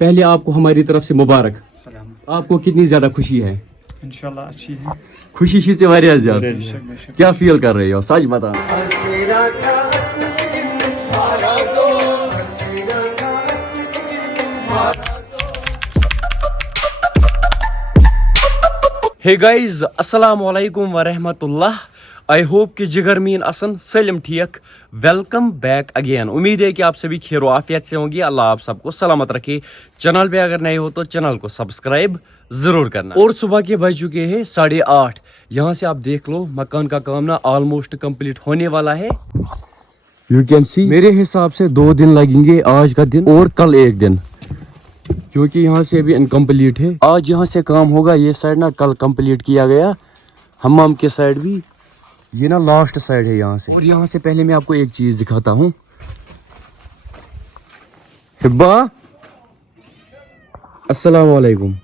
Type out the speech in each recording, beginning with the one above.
पहले आपको हमारी तरफ से मुबारक। सलाम। आपको कितनी ज्यादा खुशी है? इंशाल्लाह अच्छी है। खुशी से वारिया ज्यादा। बेशक बेशक। क्या फील कर रहे हो, सच बताना। हे गाइज अस्सलाम वालेकुम व रहमतुल्लाह। आई होप कि जिगर मीन असन सलिम ठीक। Welcome back again. उम्मीद है कि आप सभी खैर आफियत से होंगे। अल्लाह आप सबको सलामत रखे। चैनल पे अगर नए हो तो चैनल को सब्सक्राइब जरूर करना। और सुबह के बज चुके हैं 8:30। यहाँ से आप देख लो मकान का काम ना ऑलमोस्ट कंप्लीट होने वाला है। यू कैन सी मेरे हिसाब से 2 दिन लगेंगे, आज का दिन और कल एक दिन, क्योंकि यहाँ से अभी इनकम्प्लीट है। आज यहाँ से काम होगा, ये साइड ना कल कंप्लीट किया गया। हमाम के साइड भी, ये ना लास्ट साइड है यहाँ से। और यहाँ से पहले मैं आपको एक चीज दिखाता हूँ। हिब्बा अस्सलाम वालेकुम,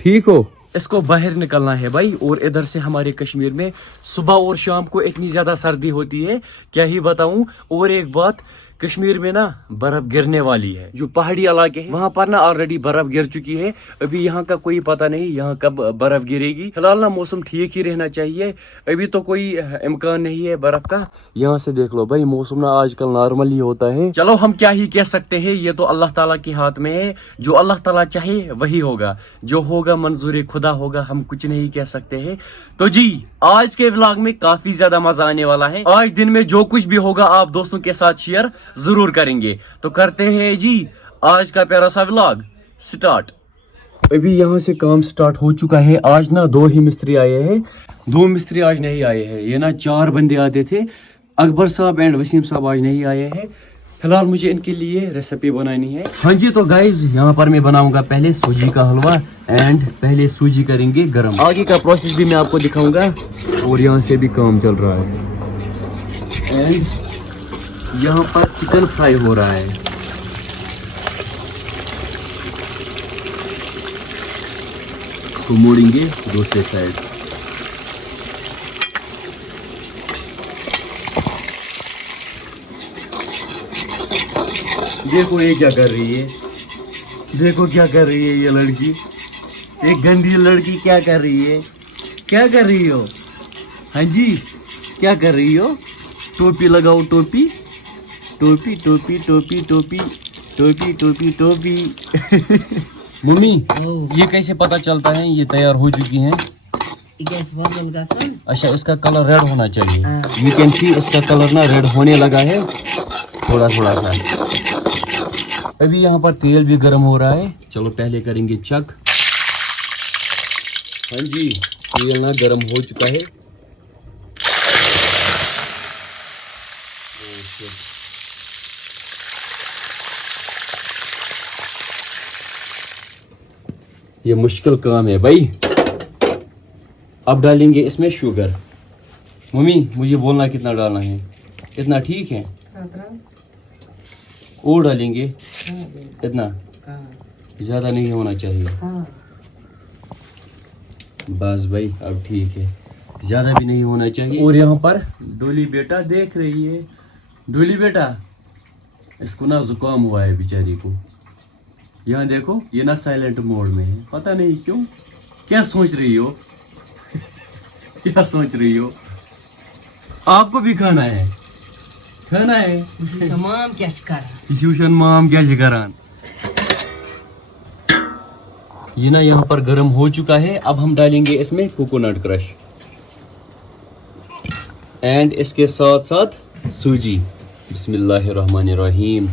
ठीक हो? इसको बाहर निकलना है भाई। और इधर से हमारे कश्मीर में सुबह और शाम को इतनी ज्यादा सर्दी होती है, क्या ही बताऊं। और एक बात, कश्मीर में ना बर्फ गिरने वाली है। जो पहाड़ी इलाके हैं वहां पर ना ऑलरेडी बर्फ गिर चुकी है। अभी यहाँ का कोई पता नहीं यहाँ कब बर्फ गिरेगी। फिलहाल ना मौसम ठीक ही रहना चाहिए, अभी तो कोई इम्कान नहीं है बर्फ का। यहाँ से देख लो भाई, मौसम ना आजकल नॉर्मल ही होता है। चलो हम क्या ही कह सकते हैं, ये तो अल्लाह ताला के हाथ में है। जो अल्लाह ताला चाहे वही होगा, जो होगा मंजूर खुदा होगा, हम कुछ नहीं कह सकते हैं। तो जी आज के व्लॉग में काफी ज्यादा मजा आने वाला है। आज दिन में जो कुछ भी होगा आप दोस्तों के साथ शेयर जरूर करेंगे। तो करते हैं जी आज का प्यारा सा व्लॉग स्टार्ट। अभी यहाँ से काम स्टार्ट हो चुका है। आज ना 2 ही मिस्त्री आए हैं। 2 मिस्त्री आज नहीं आए हैं। ये ना 4 बंदे आते थे। अकबर साहब एंड वसीम साहब आज नहीं आए हैं। फिलहाल मुझे इनके लिए रेसिपी बनानी है। हाँ जी, तो गाइज यहाँ पर मैं बनाऊंगा पहले सूजी का हलवा। एंड पहले सूजी करेंगे गरम। आगे का प्रोसेस भी मैं आपको दिखाऊंगा। और यहाँ से भी काम चल रहा है। एंड यहाँ पर चिकन फ्राई हो रहा है। इसको मोड़ेंगे दूसरे साइड। देखो ये क्या कर रही है, देखो क्या कर रही है ये लड़की। एक गंदी लड़की क्या कर रही है, क्या कर रही हो? हाँ जी, क्या कर रही हो? टोपी लगाओ, टोपी टोपी टोपी टोपी टोपी टोपी टोपी टोपी। मम्मी ये कैसे पता चलता है ये तैयार हो चुकी हैं? अच्छा, इसका कलर रेड होना चाहिए। यू कैन सी इसका कलर ना रेड होने लगा है थोड़ा थोड़ा सा। अभी यहाँ पर तेल भी गर्म हो रहा है। चलो पहले करेंगे चक। हाँ जी, तेल ना गर्म हो चुका है। ये मुश्किल काम है भाई। अब डालेंगे इसमें शुगर। मम्मी मुझे बोलना कितना डालना है। इतना ठीक है? और डालेंगे इतना, ज्यादा नहीं होना चाहिए। बस भाई अब ठीक है, ज्यादा भी नहीं होना चाहिए। और यहाँ पर डोली बेटा देख रही है। डोली बेटा, इसको ना जुकाम हुआ है बेचारी को। यहाँ देखो ये ना साइलेंट मोड में है, पता नहीं क्यों। क्या सोच रही हो? क्या सोच रही हो? आपको भी खाना है, खाना है। तमाम क्या ट्यूशन माम क्या जिगरान। ये ना यहाँ पर गर्म हो चुका है। अब हम डालेंगे इसमें कोकोनट क्रश एंड इसके साथ साथ सूजी। बिस्मिल्लाहिर्रहमानिर्रहीम।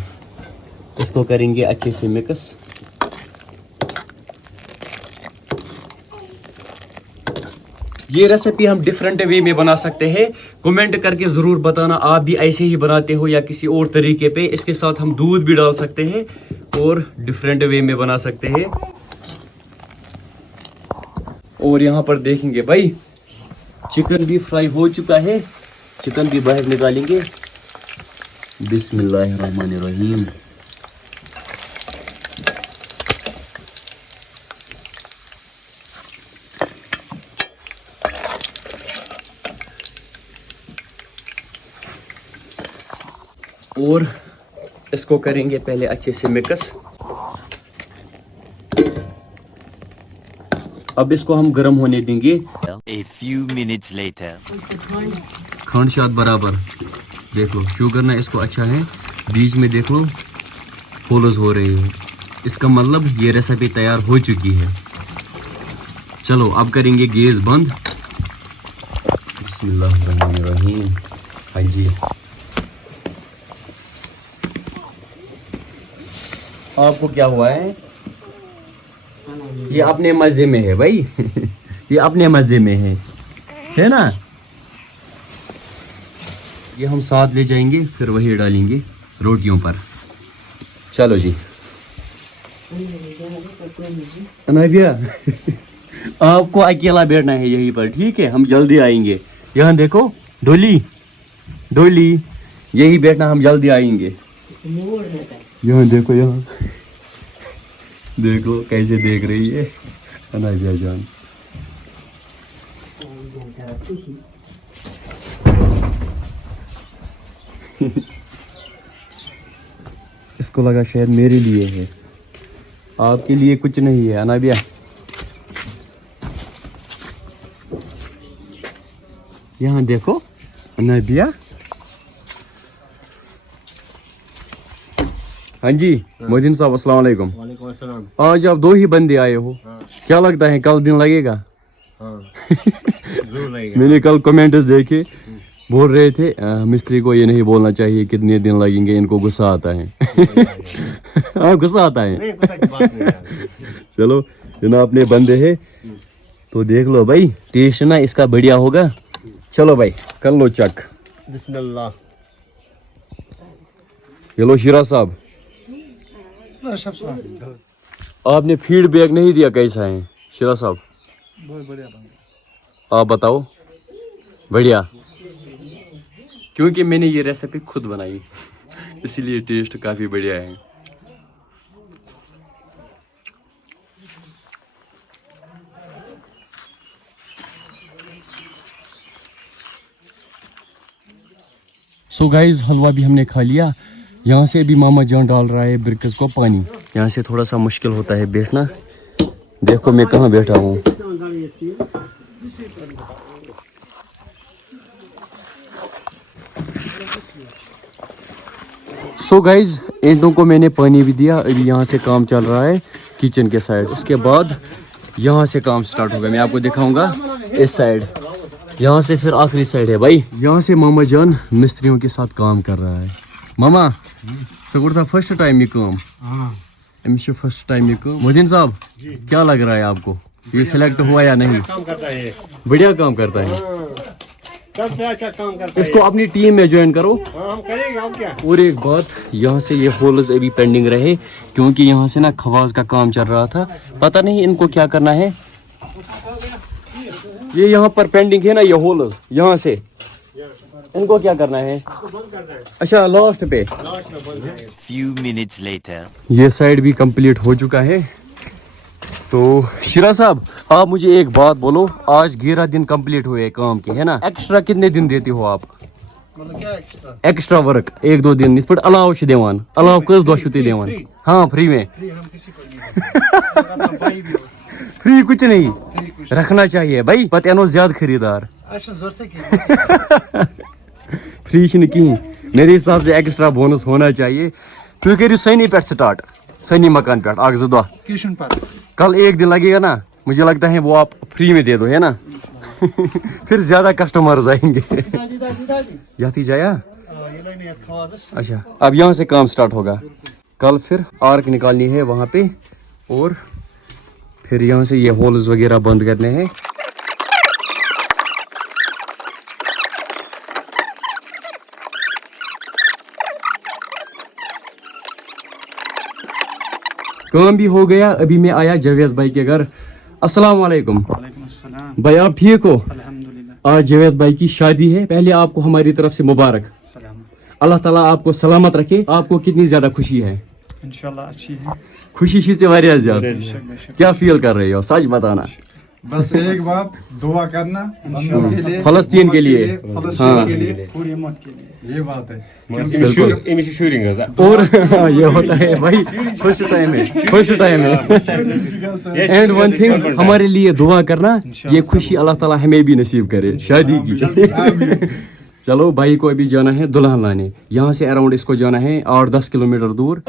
इसको करेंगे अच्छे से मिक्स। ये रेसिपी हम डिफरेंट वे में बना सकते हैं। कमेंट करके ज़रूर बताना आप भी ऐसे ही बनाते हो या किसी और तरीके पे। इसके साथ हम दूध भी डाल सकते हैं और डिफरेंट वे में बना सकते हैं। और यहाँ पर देखेंगे भाई चिकन भी फ्राई हो चुका है। चिकन भी बाहर निकालेंगे। बिस्मिल्लाहिर्रहमानिर्रहीम। और इसको करेंगे पहले अच्छे से मिक्स। अब इसको हम गर्म होने देंगे. A few minutes later. खंड शायद बराबर. देख लो शू करना इसको अच्छा है. बीच में देख लो होल्स हो रही है. इसका मतलब ये रेसिपी तैयार हो चुकी है. चलो अब करेंगे गैस बंद. बिस्मिल्लाहिर्रहमानिर्रहीम. हाँ जी. आपको क्या हुआ है? ये अपने मजे में है भाई. ये अपने मजे में है ना. ये हम साथ ले जाएंगे फिर वही डालेंगे रोटियों पर. चलो जी. अनाबिया आपको अकेला बैठना है यहीं पर, ठीक है? हम जल्दी आएंगे. यहाँ देखो डोली डोली, यही बैठना, हम जल्दी आएंगे. यहाँ देखो, यहाँ देख लो कैसे देख रही है अनाबिया जान. इसको लगा शायद मेरे लिए है, आपके लिए कुछ नहीं है अनाबिया. यहाँ देखो अनाबिया. हाँ जी मोहद्दीन साहब अस्सलाम वालेकुम. वालेकुम अस्सलाम. आज आप 2 ही बंदे आए हो. क्या लगता है कल दिन लगेगा? हाँ जरूर लगेगा. मैंने कल कमेंट्स देखे, बोल रहे थे मिस्त्री को ये नहीं बोलना चाहिए कितने दिन लगेंगे, इनको गुस्सा आता है. हाँ गुस्सा आता है. नहीं, गुस्सा की बात नहीं है. चलो जना अपने बंदे हैं तो देख लो भाई, टेस्ट ना इसका बढ़िया होगा. चलो भाई कर लो चक. बिस्मिल्लाह. ये लो शीरा साहब, आपने फीडबैक नहीं दिया कैसा है शीरा साहब? बहुत बढ़िया. आप बताओ. बढ़िया, क्योंकि मैंने ये रेसिपी खुद बनाई इसीलिए टेस्ट काफ़ी बढ़िया है. सो गाइज हलवा भी हमने खा लिया. यहाँ से भी मामा जान डाल रहा है ब्रिकस को पानी. यहाँ से थोड़ा सा मुश्किल होता है बैठना. देखो मैं कहाँ बैठा हूँ. सो गाइज ईंटों को मैंने पानी भी दिया. अभी यहाँ से काम चल रहा है किचन के साइड. उसके बाद यहाँ से काम स्टार्ट होगा. मैं आपको दिखाऊंगा इस साइड. यहाँ से फिर आखिरी साइड है भाई. यहाँ से मामा जान मिस्त्रियों के साथ काम कर रहा है. मामा सकुर था फर्स्ट टाइम ये काम. अमिश फर्स्ट टाइम ये काम. मोहद्दीन साहब क्या लग रहा है आपको, ये सिलेक्ट हुआ या नहीं? काम करता है. बढ़िया काम करता है. सबसे अच्छा काम करता है. इसको अपनी टीम में ज्वाइन करो. हाँ, हम करेंगे. और क्या. और एक बात, यहाँ से ये होल्स अभी पेंडिंग रहे क्योंकि यहाँ से ना खवास का काम चल रहा था. पता नहीं इनको क्या करना है. ये यहाँ पर पेंडिंग है ना ये होल्स, यहाँ से इनको क्या करना है? अच्छा लास्ट पे. Few minutes later. ये साइड भी कंप्लीट हो चुका है. तो शिरा साहब आप मुझे एक बात बोलो, आज 11 दिन कंप्लीट हुए काम के है ना, एक्स्ट्रा कितने दिन देते हो आप? मतलब क्या एक्स्ट्रा? एक्स्ट्रा वर्क 1-2 दिन इस पर अलाव छ देवान. अलाव कस दो छुट्टी देवान? हाँ फ्री में. हम किसी को नहीं भाई भी हो. फ्री कुछ नहीं रखना चाहिए भाई, पता एनो ज्यादा खरीदार. अच्छा जोर से कीजिए. फ्री कहीं मेरे हिसाब से एक्स्ट्रा बोनस होना चाहिए. तु करियो सनी पे स्टार्ट, सनी मकान पे 1-2 दो. ट्यूशन पर कल 1 दिन लगेगा ना, मुझे लगता है वो आप फ्री में दे दो है ना. फिर ज्यादा कस्टमर्स आएंगे. याती जाया. ये नहीं है खवास. अच्छा अब यहाँ से काम स्टार्ट होगा. कल फिर आर्क निकालनी है वहाँ पे और फिर यहाँ से ये होल्स वगैरह बंद करने हैं. काम भी हो गया. अभी मैं आया जावेद भाई के घर. अस्सलाम वालेकुम. वालेकुम अस्सलाम. भाई आप ठीक हो? अल्हम्दुलिल्लाह. आज जावेद भाई की शादी है. पहले आपको हमारी तरफ से मुबारक. सलाम. अल्लाह ताला आपको सलामत रखे. आपको कितनी ज्यादा खुशी है? इंशाल्लाह अच्छी है. खुशी से वारिया ज्यादा. बेशक बेशक. क्या फील कर रहे हो, सच बताना. बस एक बात दुआ करना बंदों के लिए, फलस्तीन के लिए। फलस्तीन हाँ। के लिए, पूरी मौत के लिए। ये बात है। और ये होता है भाई खुश टाइम है, खुश टाइम है। एंड वन थिंग, हमारे लिए दुआ करना, ये खुशी अल्लाह ताला हमें भी नसीब करे शादी की। चलो भाई को अभी जाना है दुल्हन लाने, यहाँ से अराउंड इसको जाना है 8-10 किलोमीटर दूर।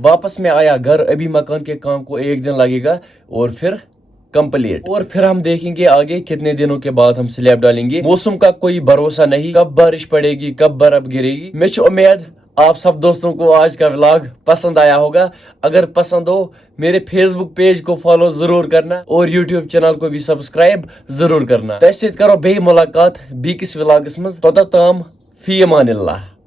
वापस में आया घर, अभी मकान के काम को 1 दिन लगेगा और फिर कंप्लीट। और फिर हम देखेंगे आगे कितने दिनों के बाद हम स्लैब डालेंगे। मौसम का कोई भरोसा नहीं, कब बारिश पड़ेगी, कब बर्फ गिरेगी। मैं उम्मीद आप सब दोस्तों को आज का व्लॉग पसंद आया होगा। अगर पसंद हो मेरे फेसबुक पेज को फॉलो जरूर करना और यूट्यूब चैनल को भी सब्सक्राइब जरूर करना। तैसे करो बे मुलाकात बीकिस व्लॉगस मज, तोतम फी अमानिल्लाह।